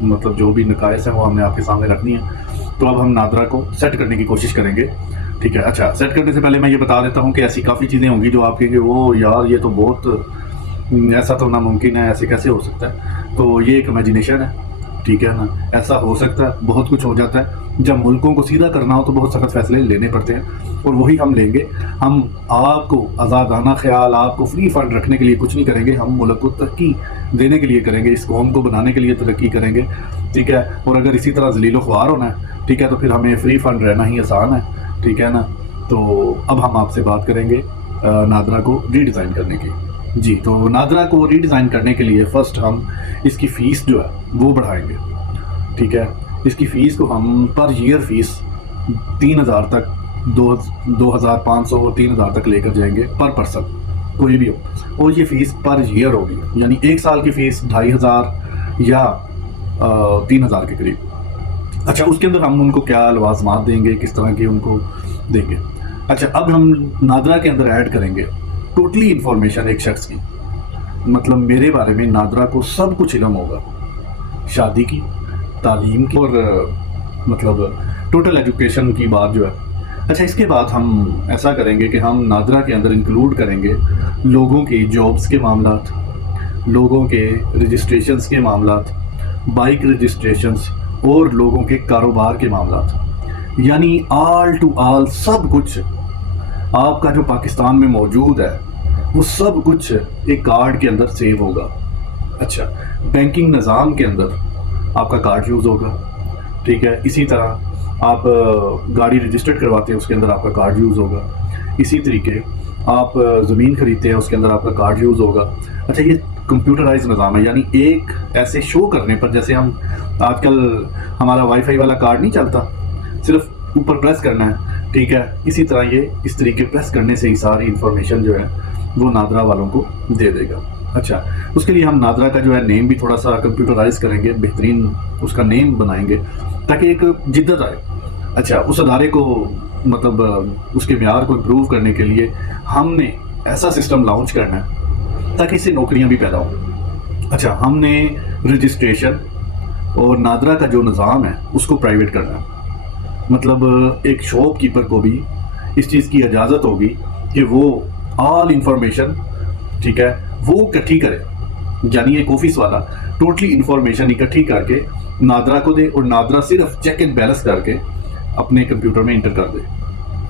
مطلب جو بھی نقائص ہیں وہ ہم نے آپ کے سامنے رکھنی ہیں. تو اب ہم نادرا کو سیٹ کرنے کی کوشش کریں گے. ٹھیک ہے. اچھا, سیٹ کرنے سے پہلے میں یہ بتا دیتا ہوں کہ ایسی کافی چیزیں ہوں گی جو آپ کہیں گے وہ یار یہ تو بہت ایسا تو ناممکن ہے, ایسے کیسے ہو سکتا ہے. تو یہ ایک امیجنیشن ہے. ٹھیک ہے نا, ایسا ہو سکتا ہے, بہت کچھ ہو جاتا ہے. جب ملکوں کو سیدھا کرنا ہو تو بہت سخت فیصلے لینے پڑتے ہیں, اور وہی ہم لیں گے. ہم آپ کو آزادانہ خیال, آپ کو فری فنڈ رکھنے کے لیے کچھ نہیں کریں گے. ہم ملک کو ترقی دینے کے لیے کریں گے, اس قوم کو بنانے کے لیے ترقی کریں گے. ٹھیک ہے. اور اگر اسی طرح ذلیل و خوار ہونا ہے, ٹھیک ہے, تو پھر ہمیں فری فنڈ رہنا ہی آسان ہے. ٹھیک ہے نا. تو اب ہم آپ سے بات کریں گے نادرا کو ری ڈیزائن کرنے کی. جی, تو نادرا کو ری ڈیزائن کرنے کے لیے فرسٹ ہم اس کی فیس جو ہے وہ بڑھائیں گے. ٹھیک ہے. اس کی فیس کو ہم پر ایئر فیس 3,000 تک, 2,500 اور 3,000 تک لے کر جائیں گے پر پرسن, کوئی بھی ہو. اور یہ فیس پر ایئر ہوگی, یعنی ایک سال کی فیس 2,500 یا 3,000 کے قریب. اچھا, اس کے اندر ہم ان کو کیا لوازمات دیں گے, کس طرح کی ان کو دیں گے. اچھا, اب ہم نادرا کے اندر ایڈ کریں گے ٹوٹلی انفارمیشن ایک شخص کی. مطلب میرے بارے میں نادرا کو سب کچھ علم ہوگا, شادی کی, تعلیم کی, اور مطلب ٹوٹل ایجوکیشن کی بات جو ہے. اچھا, اس کے بعد ہم ایسا کریں گے کہ ہم نادرا کے اندر انکلوڈ کریں گے لوگوں کی جابس کے معاملات, لوگوں کے رجسٹریشنز کے معاملات, بائک رجسٹریشنز, اور لوگوں کے کاروبار کے معاملات. یعنی آل ٹو آل سب کچھ آپ کا جو پاکستان میں موجود ہے وہ سب کچھ ایک کارڈ کے اندر سیو ہوگا. اچھا, بینکنگ نظام کے اندر آپ کا کارڈ یوز ہوگا. ٹھیک ہے. اسی طرح آپ گاڑی رجسٹرڈ کرواتے ہیں, اس کے اندر آپ کا کارڈ یوز ہوگا. اسی طریقے آپ زمین خریدتے ہیں, اس کے اندر آپ کا کارڈ یوز ہوگا. اچھا, یہ کمپیوٹرائز نظام ہے, یعنی ایک ایسے شو کرنے پر, جیسے ہم آج کل ہمارا وائی فائی والا کارڈ نہیں چلتا, صرف اوپر پریس کرنا ہے. ٹھیک ہے. اسی طرح یہ اس طریقے پریس کرنے سے ہی ساری انفارمیشن جو ہے وہ نادرا والوں کو دے دے گا. اچھا, اس کے لیے ہم نادرا کا جو ہے نیم بھی تھوڑا سا کمپیوٹرائز کریں گے, بہترین اس کا نیم بنائیں گے تاکہ ایک جدت آئے. اچھا, اس ادارے کو مطلب اس کے معیار کو امپروو کرنے کے لیے ہم نے ایسا سسٹم لانچ کرنا ہے تاکہ اس سے نوکریاں بھی پیدا ہوں. اچھا, ہم نے رجسٹریشن اور نادرا کا جو نظام ہے اس کو پرائیویٹ کرنا ہے. مطلب ایک شاپ کیپر کو بھی اس چیز کی اجازت ہوگی کہ وہ آل انفارمیشن, ٹھیک ہے, وہ اکٹھی کرے. یعنی ایک آفس والا ٹوٹلی انفارمیشن اکٹھی کر کے نادرا کو دے, اور نادرا صرف چیک اینڈ بیلنس کر کے اپنے کمپیوٹر میں انٹر کر دے.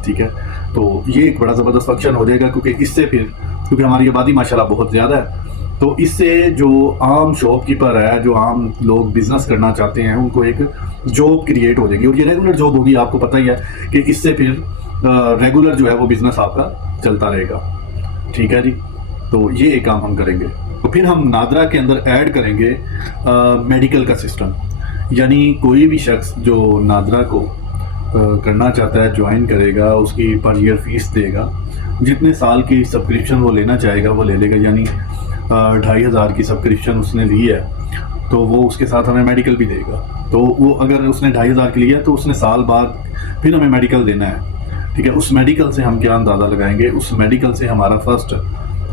ٹھیک ہے. تو یہ ایک بڑا زبردست فنکشن ہو جائے گا, کیونکہ ہماری آبادی ماشاءاللہ بہت زیادہ ہے. تو اس سے جو عام شاپ کیپر ہے, جو عام لوگ بزنس کرنا چاہتے ہیں, ان کو ایک جاب کریٹ ہو جائے گی, اور یہ ریگولر جاب ہوگی. آپ کو پتہ ہی ہے کہ اس سے پھر ریگولر جو ہے وہ بزنس آپ کا چلتا رہے گا. ٹھیک ہے جی. تو یہ ایک کام ہم کریں گے. تو پھر ہم نادرا کے اندر ایڈ کریں گے میڈیکل کا سسٹم. یعنی کوئی بھی شخص جو نادرا کو کرنا چاہتا ہے, جوائن کرے گا, اس کی پر ایئر فیس دے گا, جتنے سال کی سبسکرپشن وہ لینا چاہے گا وہ لے لے گا. یعنی 2,500 کی سبسکرپشن اس نے لی ہے تو وہ اس کے ساتھ ہمیں میڈیکل بھی دے گا. تو وہ اگر اس نے 2,500 کی لیا تو اس نے سال بعد پھر ہمیں میڈیکل دینا ہے. ٹھیک ہے. اس میڈیکل سے ہم کیا اندازہ لگائیں گے, اس میڈیکل سے ہمارا فرسٹ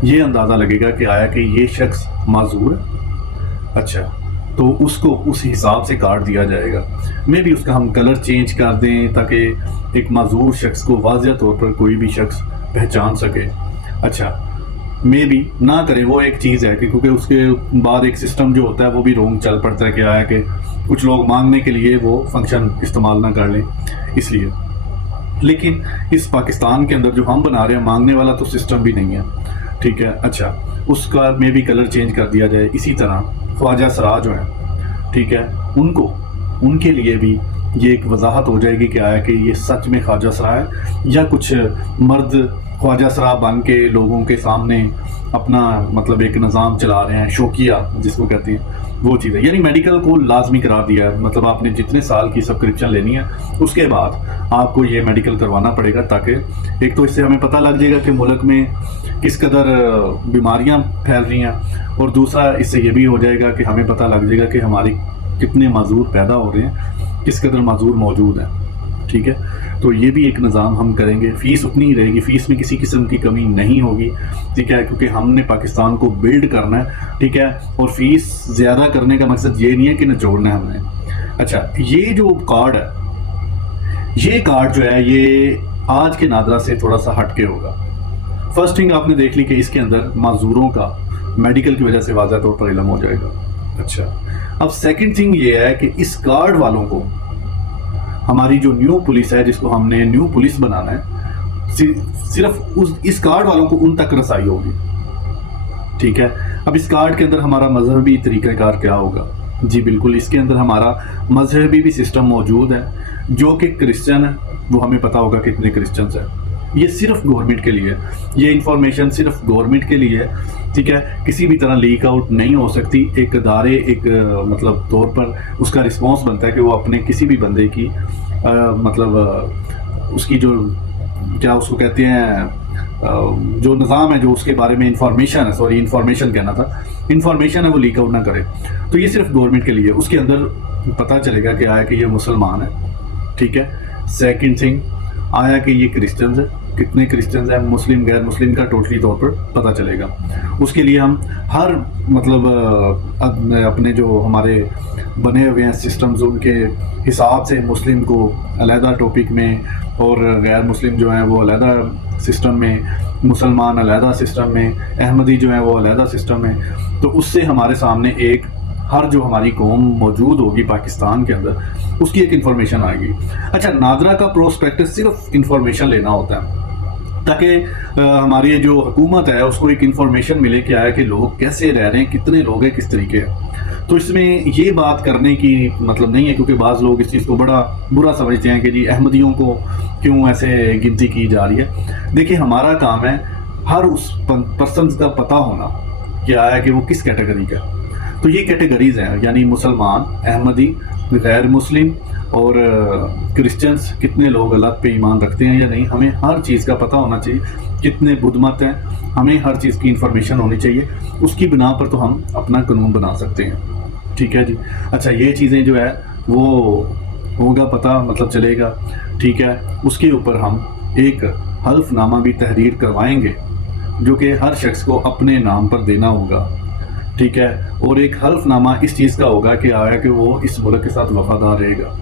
یہ اندازہ لگے گا کہ آیا کہ یہ شخص معذور ہے. اچھا, تو اس کو اس حساب سے کارڈ دیا جائے گا. میں بھی اس کا ہم کلر چینج کر دیں تاکہ ایک معذور شخص کو واضح طور پر کوئی بھی شخص پہچان سکے. اچھا, میں بھی نہ کریں, وہ ایک چیز ہے کہ کیونکہ اس کے بعد ایک سسٹم جو ہوتا ہے وہ بھی رونگ چل پڑتا ہے کہ آیا کہ کچھ لوگ مانگنے کے لیے وہ فنکشن استعمال نہ کر لیں اس لیے. لیکن اس پاکستان کے اندر جو ہم بنا رہے ہیں, مانگنے والا تو سسٹم بھی نہیں ہے. ٹھیک ہے. اچھا, اس کا میں بھی کلر چینج کر دیا جائے. اسی طرح خواجہ سرا جو ہیں, ٹھیک ہے, ان کے لیے بھی یہ ایک وضاحت ہو جائے گی کہ آیا کہ یہ سچ میں خواجہ سرا ہے یا کچھ مرد خواجہ سرا بن کے لوگوں کے سامنے اپنا مطلب ایک نظام چلا رہے ہیں, شوقیہ جس کو کہتے ہیں, وہ چیز ہے. یعنی میڈیکل کو لازمی قرار دیا ہے. مطلب آپ نے جتنے سال کی سبسکرپشن لینی ہے اس کے بعد آپ کو یہ میڈیکل کروانا پڑے گا, تاکہ ایک تو اس سے ہمیں پتہ لگ جائے گا کہ ملک میں کس قدر بیماریاں پھیل رہی ہیں, اور دوسرا اس سے یہ بھی ہو جائے گا کہ ہمیں پتہ لگ جائے گا کہ ہماری کتنے معذور پیدا ہو رہے ہیں, کس قدر معذور موجود ہیں. ٹھیک ہے. تو یہ بھی ایک نظام ہم کریں گے. فیس اتنی ہی رہے گی, فیس میں کسی قسم کی کمی نہیں ہوگی, ٹھیک ہے, کیونکہ ہم نے پاکستان کو بلڈ کرنا ہے, ٹھیک ہے, اور فیس زیادہ کرنے کا مقصد یہ نہیں ہے کہ نہ جوڑنا ہے ہم نے. اچھا, یہ جو کارڈ ہے, یہ کارڈ جو ہے یہ آج کے نادرا سے تھوڑا سا ہٹ کے ہوگا. فرسٹ تھنگ آپ نے دیکھ لی کہ اس کے اندر معذوروں کا میڈیکل کی وجہ سے واضح طور پر علم ہو جائے گا. اچھا, اب سیکنڈ تھنگ یہ ہے کہ اس کارڈ والوں کو ہماری جو نیو پولیس ہے, جس کو ہم نے نیو پولیس بنانا ہے, صرف اس کارڈ والوں کو ان تک رسائی ہوگی. ٹھیک ہے. اب اس کارڈ کے اندر ہمارا مذہبی طریقہ کار کیا ہوگا؟ جی بالکل, اس کے اندر ہمارا مذہبی بھی سسٹم موجود ہے. جو کہ کرسچن ہے وہ ہمیں پتا ہوگا کتنے کرسچنز ہیں. یہ صرف گورنمنٹ کے لیے ہے, یہ انفارمیشن صرف گورنمنٹ کے لیے ہے, ٹھیک ہے, کسی بھی طرح لیک آؤٹ نہیں ہو سکتی. ایک ادارے ایک مطلب طور پر اس کا رسپانس بنتا ہے کہ وہ اپنے کسی بھی بندے کی مطلب اس کی جو کیا اس کو کہتے ہیں جو نظام ہے, جو اس کے بارے میں انفارمیشن ہے, سوری انفارمیشن کہنا تھا, انفارمیشن ہے, وہ لیک آؤٹ نہ کرے. تو یہ صرف گورنمنٹ کے لیے. اس کے اندر پتہ چلے گا کہ آیا کہ یہ مسلمان ہے, ٹھیک ہے. سیکنڈ تھنگ, آیا کہ یہ کرسچنز ہے, کتنے کرسچنز ہیں, مسلم غیر مسلم کا ٹوٹلی طور پر پتہ چلے گا. اس کے لیے ہم ہر مطلب اپنے جو ہمارے بنے ہوئے ہیں سسٹمز, ان کے حساب سے مسلم کو علیحدہ ٹاپک میں اور غیر مسلم جو ہیں وہ علیحدہ سسٹم میں, مسلمان علیحدہ سسٹم میں, احمدی جو ہیں وہ علیحدہ سسٹم میں. تو اس سے ہمارے سامنے ایک ہر جو ہماری قوم موجود ہوگی پاکستان کے اندر, اس کی ایک انفارمیشن آئے گی. اچھا, نادرا کا پروسپیکٹس صرف انفارمیشن لینا ہوتا ہے تاکہ ہماری جو حکومت ہے اس کو ایک انفارمیشن ملے کہ آیا کہ لوگ کیسے رہ رہے ہیں, کتنے لوگ ہیں, کس طریقے ہیں. تو اس میں یہ بات کرنے کی مطلب نہیں ہے, کیونکہ بعض لوگ اس چیز کو بڑا برا سمجھتے ہیں کہ جی احمدیوں کو کیوں ایسے گنتی کی جا رہی ہے. دیکھیں, ہمارا کام ہے ہر اس پرسنز کا پتہ ہونا کہ آیا کہ وہ کس کیٹیگری کا. تو یہ کیٹیگریز ہیں, یعنی مسلمان, احمدی, غیر مسلم اور کرسچنز, کتنے لوگ اللہ پہ ایمان رکھتے ہیں یا نہیں. ہمیں ہر چیز کا پتہ ہونا چاہیے, کتنے بدھ مت ہیں, ہمیں ہر چیز کی انفارمیشن ہونی چاہیے. اس کی بنا پر تو ہم اپنا قانون بنا سکتے ہیں. ٹھیک ہے جی. اچھا, یہ چیزیں جو ہے وہ ہوگا پتہ, مطلب چلے گا, ٹھیک ہے. اس کے اوپر ہم ایک حلف نامہ بھی تحریر کروائیں گے جو کہ ہر شخص کو اپنے نام پر دینا ہوگا, ٹھیک ہے. اور ایک حلف نامہ اس چیز کا ہوگا کہ آیا کہ وہ اس ملک کے ساتھ وفادار رہے گا.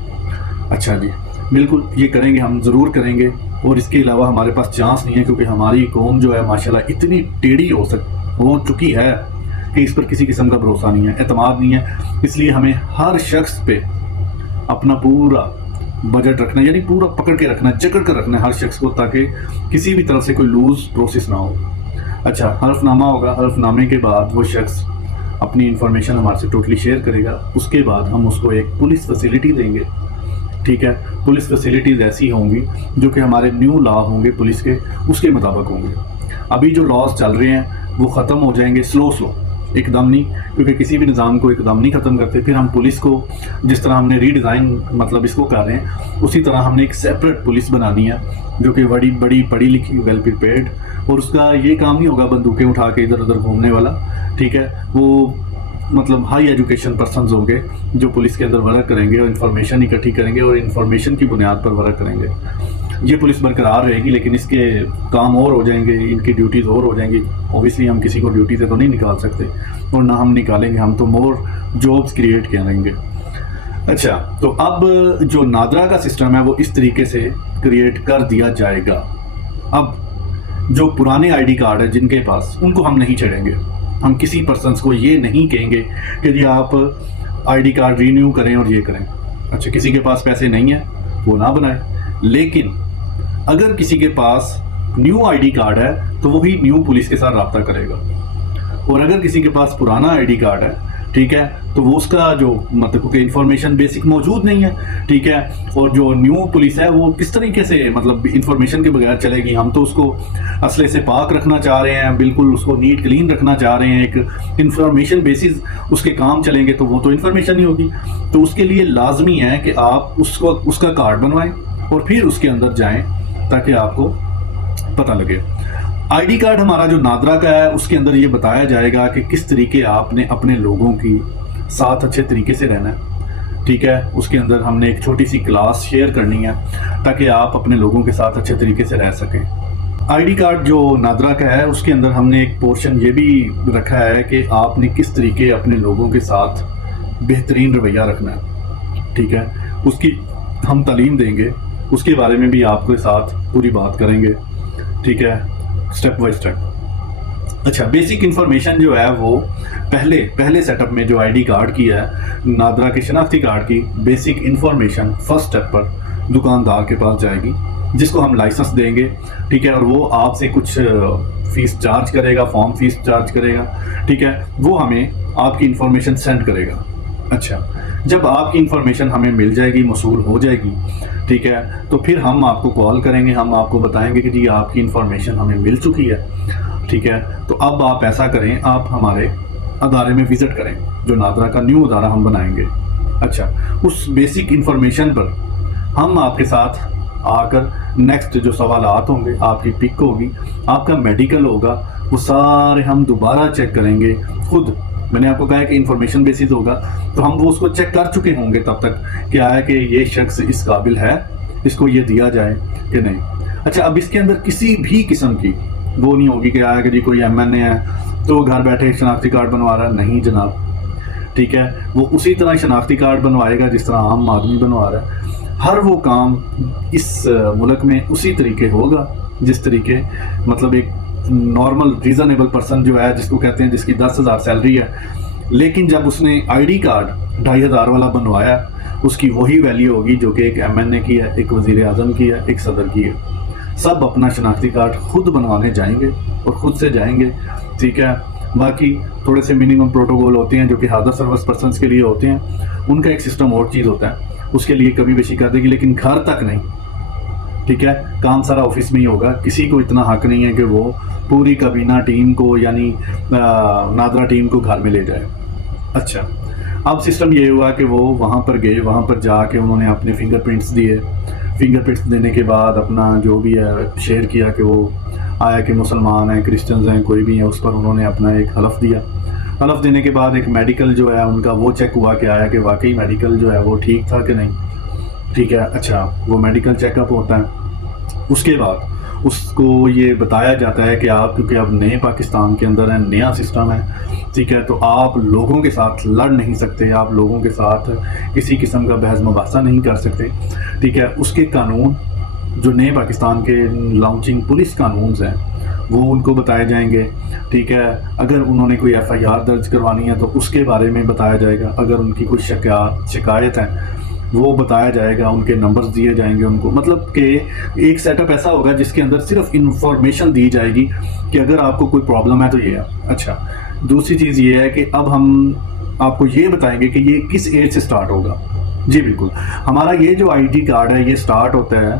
اچھا جی, بالکل یہ کریں گے, ہم ضرور کریں گے. اور اس کے علاوہ ہمارے پاس چانس نہیں ہے, کیونکہ ہماری قوم جو ہے ماشاءاللہ اتنی ٹیڑھی ہو چکی ہے کہ اس پر کسی قسم کا بھروسہ نہیں ہے, اعتماد نہیں ہے. اس لیے ہمیں ہر شخص پہ اپنا پورا بجٹ رکھنا ہے, یعنی پورا پکڑ کے رکھنا ہے, جکڑ کر رکھنا ہے ہر شخص کو, تاکہ کسی بھی طرف سے کوئی لوز پروسیس نہ ہو. اچھا, حلف نامہ ہوگا. حلف نامے کے بعد وہ شخص اپنی انفارمیشن ہمارے سے ٹوٹلی شیئر کرے گا. اس کے بعد ہم اس کو ایک پولیس فیسیلٹی دیں گے, ٹھیک ہے. پولیس فیسیلٹیز ایسی ہوں گی جو کہ ہمارے نیو لا ہوں گے پولیس کے, اس کے مطابق ہوں گے. ابھی جو لاز چل رہے ہیں وہ ختم ہو جائیں گے سلو, ایک دم نہیں, کیونکہ کسی بھی نظام کو ایک دم نہیں ختم کرتے. پھر ہم پولیس کو جس طرح ہم نے ری ڈیزائن مطلب اس کو کر رہے ہیں, اسی طرح ہم نے ایک سیپریٹ پولیس بنانی ہے جو کہ بڑی پڑھی لکھی, ویل پریپیئرڈ. اور اس کا یہ کام نہیں ہوگا بندوقیں اٹھا کے ادھر ادھر گھومنے والا, ٹھیک ہے. وہ مطلب ہائی ایجوکیشن پرسنز ہوں گے جو پولیس کے اندر ورک کریں گے اور انفارمیشن اکٹھی کریں گے اور انفارمیشن کی بنیاد پر ورک کریں گے. یہ پولیس برقرار رہے گی, لیکن اس کے کام اور ہو جائیں گے, ان کی ڈیوٹیز اور ہو جائیں گی. اوبیسلی ہم کسی کو ڈیوٹی سے تو نہیں نکال سکتے, اور نہ ہم نکالیں گے, ہم تو مور جابس کریٹ کریں گے. اچھا, تو اب جو نادرا کا سسٹم ہے وہ اس طریقے سے کریٹ کر دیا جائے گا. اب جو پرانے آئی ڈی کارڈ ہیں جن کے پاس, ان کو ہم نہیں چھیڑیں گے. ہم کسی پرسنس کو یہ نہیں کہیں گے کہ جی آپ آئی ڈی کارڈ رینیو کریں اور یہ کریں. اچھا, کسی کے پاس پیسے نہیں ہیں وہ نہ بنائے, لیکن اگر کسی کے پاس نیو آئی ڈی کارڈ ہے تو وہی نیو پولیس کے ساتھ رابطہ کرے گا. اور اگر کسی کے پاس پرانا آئی ڈی کارڈ ہے, ٹھیک ہے, تو وہ اس کا جو مطلب کیونکہ انفارمیشن بیسک موجود نہیں ہے, ٹھیک ہے. اور جو نیو پولیس ہے وہ کس طریقے سے مطلب انفارمیشن کے بغیر چلے گی. ہم تو اس کو اسلحے سے پاک رکھنا چاہ رہے ہیں, بالکل اس کو نیٹ کلین رکھنا چاہ رہے ہیں, ایک انفارمیشن بیسس اس کے کام چلیں گے, تو وہ تو انفارمیشن ہی ہوگی. تو اس کے لیے لازمی ہے کہ آپ اس کا کارڈ بنوائیں اور پھر اس کے اندر جائیں تاکہ آپ کو پتہ لگے. آئی ڈی کارڈ ہمارا جو نادرا کا ہے اس کے اندر یہ بتایا جائے گا کہ کس طریقے آپ نے اپنے لوگوں کی ساتھ اچھے طریقے سے رہنا ہے, ٹھیک ہے. اس کے اندر ہم نے ایک چھوٹی سی کلاس شیئر کرنی ہے تاکہ آپ اپنے لوگوں کے ساتھ اچھے طریقے سے رہ سکیں. آئی ڈی کارڈ جو نادرا کا ہے اس کے اندر ہم نے ایک پورشن یہ بھی رکھا ہے کہ آپ نے کس طریقے اپنے لوگوں کے ساتھ بہترین رویہ رکھنا ہے. ٹھیک ہے, اس کی ہم تعلیم دیں گے, اس کے بارے میں بھی آپ کے ساتھ پوری بات کریں گے. ٹھیک ہے, اسٹیپ بائی اسٹیپ. اچھا, بیسک انفارمیشن جو ہے وہ پہلے سیٹ اپ میں جو آئی ڈی کارڈ کی ہے, نادرا کے شناختی کارڈ کی بیسک انفارمیشن فرسٹ اسٹیپ پر دکاندار کے پاس جائے گی, جس کو ہم لائسنس دیں گے. ٹھیک ہے, اور وہ آپ سے کچھ فیس چارج کرے گا, فارم فیس چارج کرے گا. ٹھیک ہے, وہ ہمیں آپ کی انفارمیشن سینڈ کرے گا. اچھا, جب آپ کی انفارمیشن ہمیں مل جائے گی, موصول ہو جائے گی, ٹھیک ہے, تو پھر ہم آپ کو کال کریں گے, ہم آپ کو بتائیں گے کہ جی آپ کی انفارمیشن ہمیں مل چکی ہے. ٹھیک ہے, تو اب آپ ایسا کریں, آپ ہمارے ادارے میں وزٹ کریں جو نادرا کا نیو ادارہ ہم بنائیں گے. اچھا, اس بیسک انفارمیشن پر ہم آپ کے ساتھ آ کر نیکسٹ جو سوالات ہوں گے, آپ کی پک ہوگی, آپ کا میڈیکل ہوگا, وہ سارے ہم دوبارہ چیک کریں گے خود. میں نے آپ کو کہا ہے کہ انفارمیشن بیسز ہوگا, تو ہم وہ اس کو چیک کر چکے ہوں گے تب تک کہ آیا کہ یہ شخص اس قابل ہے, اس کو یہ دیا جائے کہ نہیں. اچھا, اب اس کے اندر کسی بھی قسم کی وہ نہیں ہوگی کہ آیا کہ جی کوئی ایم این اے ہے تو گھر بیٹھے شناختی کارڈ بنوا رہا ہے. نہیں جناب. ٹھیک ہے, وہ اسی طرح شناختی کارڈ بنوائے گا جس طرح عام آدمی بنوا رہا ہے. ہر وہ کام اس ملک میں اسی طریقے ہوگا جس طریقے مطلب ایک نارمل ریزنیبل پرسن جو ہے, جس کو کہتے ہیں جس کی 10,000 سیلری ہے, لیکن جب اس نے آئی ڈی کارڈ 2,500 والا بنوایا, اس کی وہی ویلیو ہوگی جو کہ ایک ایم این اے کی ہے, ایک وزیر اعظم کی ہے, ایک صدر کی ہے. سب اپنا شناختی کارڈ خود بنوانے جائیں گے اور خود سے جائیں گے. ٹھیک ہے, باقی تھوڑے سے منیمم پروٹوکول ہوتے ہیں جو کہ ہادر سروس پرسنس کے لیے ہوتے ہیں, ان کا ایک سسٹم اور چیز ہوتا ہے, اس کے لیے کبھی بیشی کر دے گی, لیکن گھر تک نہیں. ٹھیک ہے, کام سارا آفس میں ہی ہوگا. کسی کو اتنا حق نہیں ہے کہ وہ پوری کابینہ ٹیم کو یعنی نادرا ٹیم کو گھر میں لے جائے. اچھا, اب سسٹم یہ ہوا کہ وہ وہاں پر گئے, وہاں پر جا کے انہوں نے اپنے فنگر پرنٹس دیے. فنگر پرنٹس دینے کے بعد اپنا جو بھی ہے شیئر کیا کہ وہ آیا کہ مسلمان ہیں, کرسچنز ہیں, کوئی بھی ہیں, اس پر انہوں نے اپنا ایک حلف دیا. حلف دینے کے بعد ایک میڈیکل جو ہے ان کا وہ چیک ہوا کہ آیا کہ واقعی میڈیکل جو ہے وہ ٹھیک تھا کہ نہیں. ٹھیک ہے, اچھا, وہ میڈیکل چیک اپ ہوتا ہے. اس کے بعد اس کو یہ بتایا جاتا ہے کہ آپ کیونکہ اب نئے پاکستان کے اندر ہیں, نیا سسٹم ہے, ٹھیک ہے, تو آپ لوگوں کے ساتھ لڑ نہیں سکتے, آپ لوگوں کے ساتھ کسی قسم کا بحث مباحثہ نہیں کر سکتے. ٹھیک ہے, اس کے قانون جو نئے پاکستان کے لانچنگ پولیس قانونز ہیں وہ ان کو بتائے جائیں گے. ٹھیک ہے, اگر انہوں نے کوئی ایف آئی آر درج کروانی ہے تو اس کے بارے میں بتایا جائے گا. اگر ان کی کوئی شکایت ہے وہ بتایا جائے گا, ان کے نمبرز دیے جائیں گے ان کو. مطلب کہ ایک سیٹ اپ ایسا ہوگا جس کے اندر صرف انفارمیشن دی جائے گی کہ اگر آپ کو کوئی پرابلم ہے تو یہ ہے. اچھا, دوسری چیز یہ ہے کہ اب ہم آپ کو یہ بتائیں گے کہ یہ کس ایج سے سٹارٹ ہوگا. جی بالکل, ہمارا یہ جو آئی ڈی کارڈ ہے یہ سٹارٹ ہوتا ہے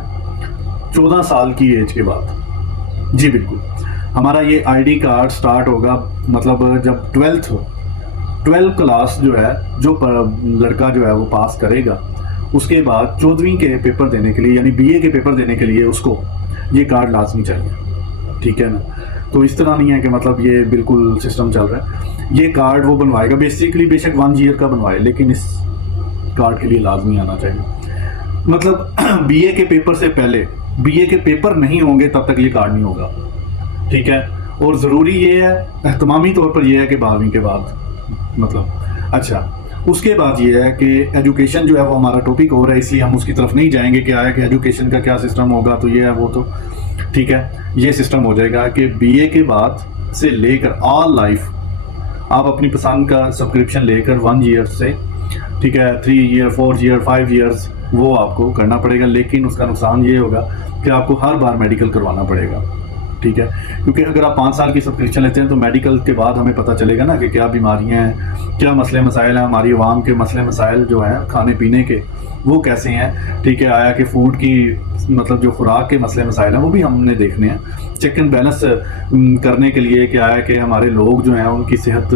14 سال کی ایج کے بعد. جی بالکل, ہمارا یہ آئی ڈی کارڈ سٹارٹ ہوگا مطلب جب 12 کلاس جو ہے, جو لڑکا جو ہے وہ پاس کرے گا, اس کے بعد 14ویں کے پیپر دینے کے لیے یعنی بی اے کے پیپر دینے کے لیے اس کو یہ کارڈ لازمی چاہیے. ٹھیک ہے نا, تو اس طرح نہیں ہے کہ مطلب یہ بالکل سسٹم چل رہا ہے. یہ کارڈ وہ بنوائے گا بیسکلی, بے شک 1 ایئر کا بنوائے, لیکن اس کارڈ کے لیے لازمی آنا چاہیے. مطلب بی اے کے پیپر سے پہلے, بی اے کے پیپر نہیں ہوں گے تب تک یہ کارڈ نہیں ہوگا. ٹھیک ہے, اور ضروری یہ ہے, اہتمامی طور پر یہ ہے کہ 12ویں کے بعد مطلب. اچھا, اس کے بعد یہ ہے کہ ایجوکیشن جو ہے وہ ہمارا ٹاپک ہو رہا ہے, اس لیے ہم اس کی طرف نہیں جائیں گے کہ آیا کہ ایجوکیشن کا کیا سسٹم ہوگا تو یہ ہے وہ تو. ٹھیک ہے, یہ سسٹم ہو جائے گا کہ بی اے کے بعد سے لے کر آل لائف آپ اپنی پسند کا سبسکرپشن لے کر 1 ایئر سے, ٹھیک ہے, 3 ایئر 4 ایئر 5 ایئرس وہ آپ کو کرنا پڑے گا. لیکن اس کا نقصان یہ ہوگا کہ آپ کو ہر بار میڈیکل کروانا پڑے گا. ٹھیک ہے, کیونکہ اگر آپ 5 سال کی سبسکرپشن لیتے ہیں تو میڈیکل کے بعد ہمیں پتہ چلے گا نا کہ کیا بیماریاں ہیں, کیا مسئلے مسائل ہیں, ہماری عوام کے مسئلے مسائل جو ہیں کھانے پینے کے وہ کیسے ہیں. ٹھیک ہے, آیا کہ فوڈ کی مطلب جو خوراک کے مسئلے مسائل ہیں وہ بھی ہم نے دیکھنے ہیں, چیک اینڈ بیلنس کرنے کے لیے کہ آیا کہ ہمارے لوگ جو ہیں ان کی صحت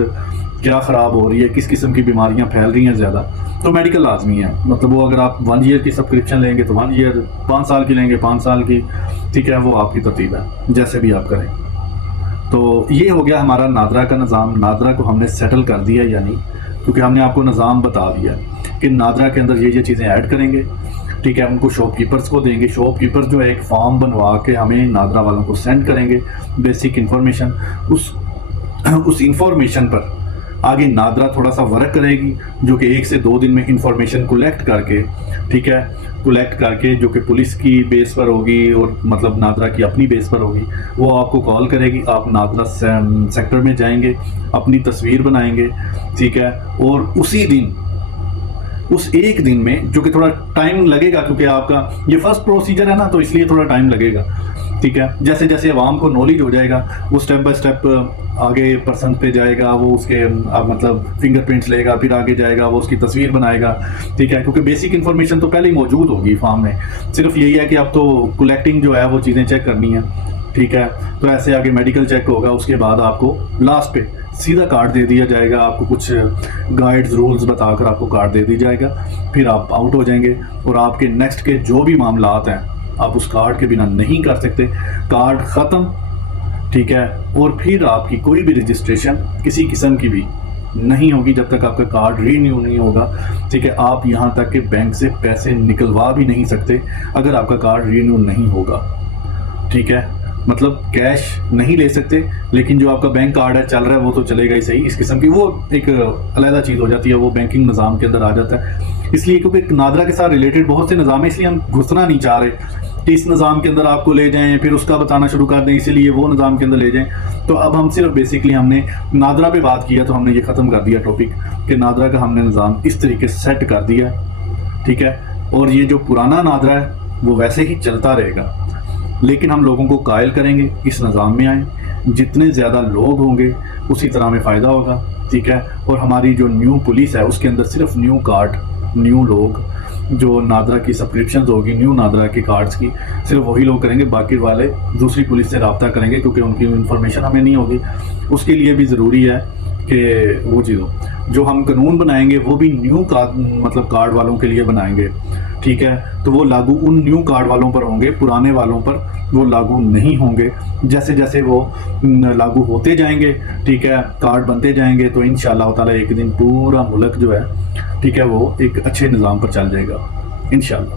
کیا خراب ہو رہی ہے, کس قسم کی بیماریاں پھیل رہی ہیں زیادہ, تو میڈیکل لازمی ہے. مطلب وہ اگر آپ 1 ایئر کی سبسکرپشن لیں گے تو 1 ایئر, 5 سال کی لیں گے 5 سال کی. ٹھیک ہے, وہ آپ کی ترتیب ہے, جیسے بھی آپ کریں. تو یہ ہو گیا ہمارا نادرا کا نظام. نادرا کو ہم نے سیٹل کر دیا, یعنی کیونکہ ہم نے آپ کو نظام بتا دیا کہ نادرا کے اندر یہ چیزیں ایڈ کریں گے، ٹھیک ہے، ان کو شاپ کیپرز کو دیں گے، شاپ کیپر جو ہے ایک فارم بنوا کے ہمیں نادرا والوں کو سینڈ کریں گے بیسک انفارمیشن، اس انفارمیشن پر آگے نادرا تھوڑا سا ورک کرے گی، جو کہ 1 سے 2 دن میں انفارمیشن کلیکٹ کر کے، ٹھیک ہے، کلیکٹ کر کے جو کہ پولیس کی بیس پر ہوگی اور مطلب نادرا کی اپنی بیس پر ہوگی، وہ آپ کو کال کرے گی، آپ نادرا سیکٹر میں جائیں گے، اپنی تصویر بنائیں گے، ٹھیک ہے، اور اسی دن، اس ایک دن میں، جو کہ تھوڑا ٹائم لگے گا کیونکہ آپ کا یہ فرسٹ پروسیجر ہے نا، تو اس لیے تھوڑا ٹائم لگے گا، ٹھیک ہے، جیسے جیسے عوام کو نالج ہو جائے گا وہ سٹیپ بائی سٹیپ آگے پرسن پہ جائے گا، وہ اس کے مطلب فنگر پرنٹس لے گا، پھر آگے جائے گا، وہ اس کی تصویر بنائے گا، ٹھیک ہے، کیونکہ بیسک انفارمیشن تو پہلے ہی موجود ہوگی فارم میں، صرف یہی ہے کہ اب تو کلیکٹنگ جو ہے وہ چیزیں چیک کرنی ہے، ٹھیک ہے، تو ایسے آگے میڈیکل چیک ہوگا، اس کے بعد آپ کو لاسٹ پہ سیدھا کارڈ دے دیا جائے گا، آپ کو کچھ گائیڈز رولز بتا کر آپ کو کارڈ دے دی جائے گا، پھر آپ آؤٹ ہو جائیں گے، اور آپ کے نیکسٹ کے جو بھی معاملات ہیں آپ اس کارڈ کے بنا نہیں کر سکتے، کارڈ ختم، ٹھیک ہے، اور پھر آپ کی کوئی بھی رجسٹریشن کسی قسم کی بھی نہیں ہوگی جب تک آپ کا کارڈ رینیو نہیں ہوگا، ٹھیک ہے، آپ یہاں تک کہ بینک سے پیسے نکلوا بھی نہیں سکتے اگر آپ کا کارڈ رینیو نہیں ہوگا، ٹھیک ہے، مطلب کیش نہیں لے سکتے، لیکن جو آپ کا بینک کارڈ ہے چل رہا ہے وہ تو چلے گا ہی صحیح، اس قسم کی وہ ایک علیحدہ چیز ہو جاتی ہے، وہ بینکنگ نظام کے اندر آ جاتا ہے، اس لیے کیونکہ نادرا کے ساتھ ریلیٹڈ بہت سے نظام ہیں، اس لیے ہم گھسنا نہیں چاہ رہے کہ اس نظام کے اندر آپ کو لے جائیں پھر اس کا بتانا شروع کر دیں، اسی لیے وہ نظام کے اندر لے جائیں، تو اب ہم صرف بیسکلی ہم نے نادرا پہ بات کیا تو ہم نے یہ ختم کر دیا ٹاپک کہ نادرا کا ہم نے نظام اس طریقے سے سیٹ کر دیا، ٹھیک ہے، اور یہ جو پرانا نادرا ہے وہ ویسے ہی چلتا رہے گا، لیکن ہم لوگوں کو قائل کریں گے اس نظام میں آئیں، جتنے زیادہ لوگ ہوں گے اسی طرح میں فائدہ ہوگا، ٹھیک ہے، اور ہماری جو نیو پولیس ہے اس کے اندر صرف نیو کارڈ، نیو لوگ جو نادرا کی سبسکرپشنز ہوگی نیو نادرا کے کارڈز کی، صرف وہی لوگ کریں گے، باقی والے دوسری پولیس سے رابطہ کریں گے کیونکہ ان کی انفارمیشن ہمیں نہیں ہوگی، اس کے لیے بھی ضروری ہے کہ وہ چیزوں جو ہم قانون بنائیں گے وہ بھی نیو کارڈ مطلب کارڈ والوں کے لیے بنائیں گے، ٹھیک ہے، تو وہ لاگو ان نیو کارڈ والوں پر ہوں گے، پرانے والوں پر وہ لاگو نہیں ہوں گے، جیسے جیسے وہ لاگو ہوتے جائیں گے، ٹھیک ہے، کارڈ بنتے جائیں گے، تو انشاءاللہ تعالیٰ ایک دن پورا ملک جو ہے، ٹھیک ہے، وہ ایک اچھے نظام پر چل جائے گا انشاءاللہ۔